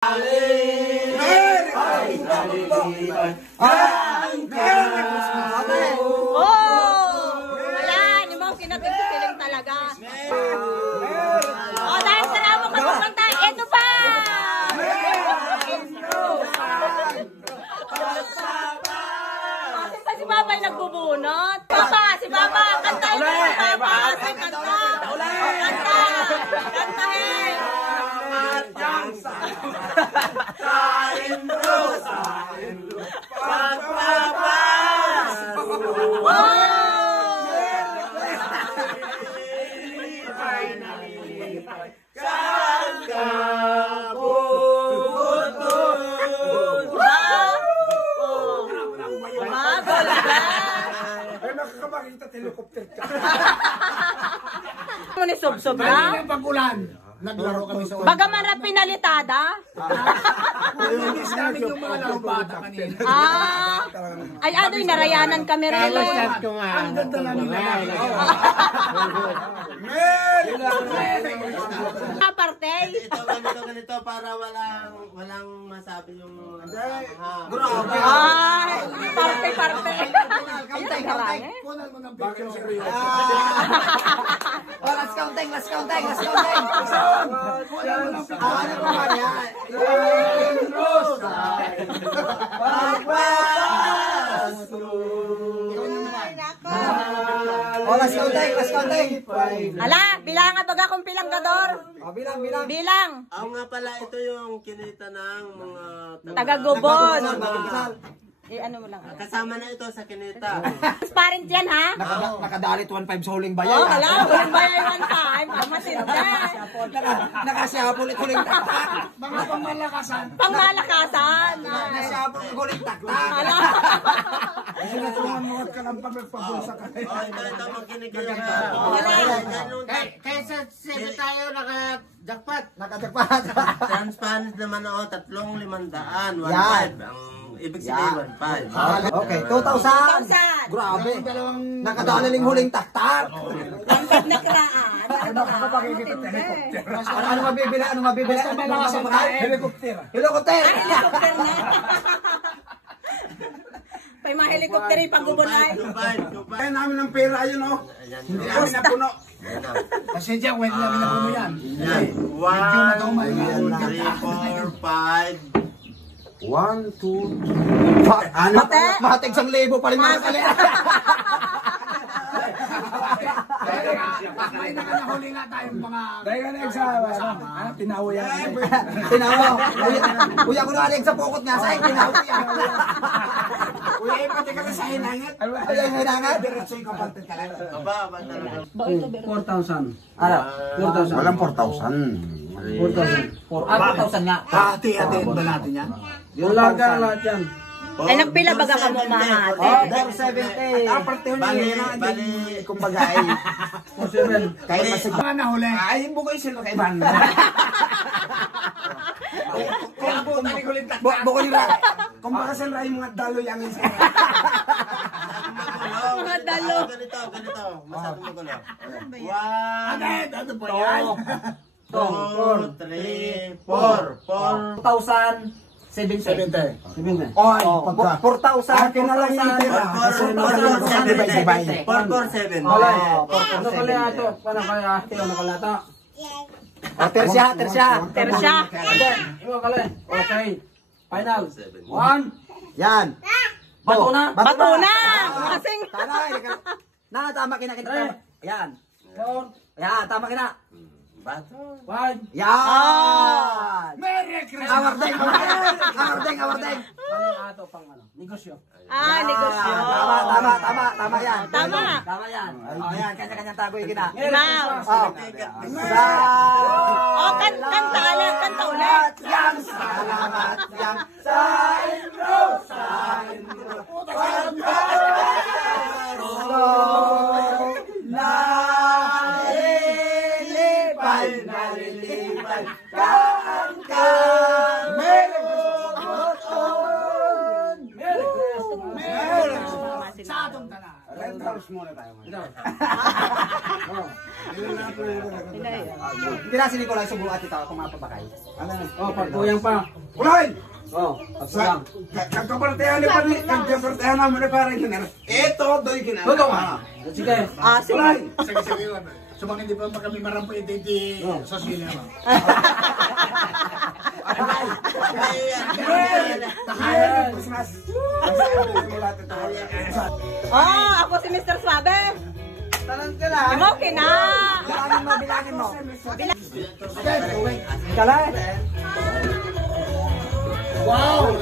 Wala, hindi mo kinatig sa siling talaga. Dahil sa ramo ka pupunta, ito pa! Kasi pa si Papa ay nagbubunot. Papa, si Papa, kantahin mo si Papa. Kanta! Kantahin! Helicopter ka. Ano ni Sob-Sob na? Kanina pag-ulan, naglaro kami sa ulan. Bagaman na pinalitada? Namiss namin yung mga laro bata kanina. Ay, ado'y narayanan kami rin. Ang ganda na nila. Parte? Ganito para walang masabi yung Ay, parte. Ay, karami. Kunan mo ng picture sa Rio. Let's counting. Let's counting. Hala, bilangan baga kung pilanggador. Bilang. Ako nga pala, ito yung kinita ng mga Taga-Gubon. Ano mo lang. kasama na ito sa kinita. Transparent yan, ha? Nakadalit 1.5 sa huling bayan. Hala, walang bayay 1 time. Matindi. Nakasiyapol huling taktak. Mga pangmalakasan. Pangmalakasan. Nakasiyapol huling taktak. Hala. Sinutungan mo at ka ng pagpapabulsa ka. Ito magkinig kayo. Kaya sa sebe tayo nakajakpat. Transparent naman ako, 3,500. 1,500. Ang ibig sabihin, 1,500. Okay, 2,000. Grabe. Nakadala ng huling taktak. Lambat na kiraan. Ano mabibili? Helicopter. Helicopter. Helicopter na. May mga helicopter yung pang-Gubon ay. 2,500. Kaya namin ng pera yun, oh. Hindi namin napuno. Pasensya, wait namin napuno yan. 1, 2, 3, 4, 5. 1, 2, 3. Matig 1,000 pa rin mga kali. May nakanahuli nga tayong mga... Dahil ka na sa tinawo yan. Tinawo. Kuya ko na sa pokot nga sa'yo. Tinawo yan. Kuya, pati ka na sa hinangit. Ay, hinangit. Diretso yung kapatid ka lang. Aba talaga. 4,000. Ano? 4,000. Walang 4,000. 4,000. 4,000 nga. Hati-hatiin ba natin yan? Yung laga lahat yan. Ay, nagpila baga ka mo mahati. 470. Aparte yun Bali, kumbaga ay... 4,700. Kahit masig... Mga nahuli. Ay, bukay sila kay Van. Bukay nila. Kumbaga sila ay mga dalo yung isa. Mga dalo. Ganito. Masyadong magulo. 1, Ano ba yan? 2, 3, 4. 4,070. 7,000. Oy, 4,000. Akin na lang yung pera. 447. Ano pala ito? Paano kaya ito nakalata? Tersya. Tersya. Iwa kala. Okay. Final. 1. Yan. Bato na. Bato na. Kasing. Tama kina. Yan. 4. Yan, tama kina. Bato. 5. Yan. Merry Christmas! Awardeng. Mali ato pang negosyo. Negosyo. Tama yan. Tama. Tama yan. Yan, kanya-kanya tagoy kina. Now. Kanta ulit. Salamat yang sa inyo. Nalilipay kaan ka. Sa atong tanan. Rent house muna tayo. Hindi na si Nicolay subukan ito kung mapabakay. Ano na? Oh, pagkuyang pa. Kulay! Oh, pagkuyang. Kagkapartehan ni pa ni, kagkapartehan naman ni parang yun. Ito, doy kina. Totoo. Sige. Sige. Kulay! Sige. Sumang hindi pa kami marampo iti sa sila. Oh, ako si Mr. Swabe. Tanong ka lang. Imo kina. Bilangin mo. Kalay. Wow!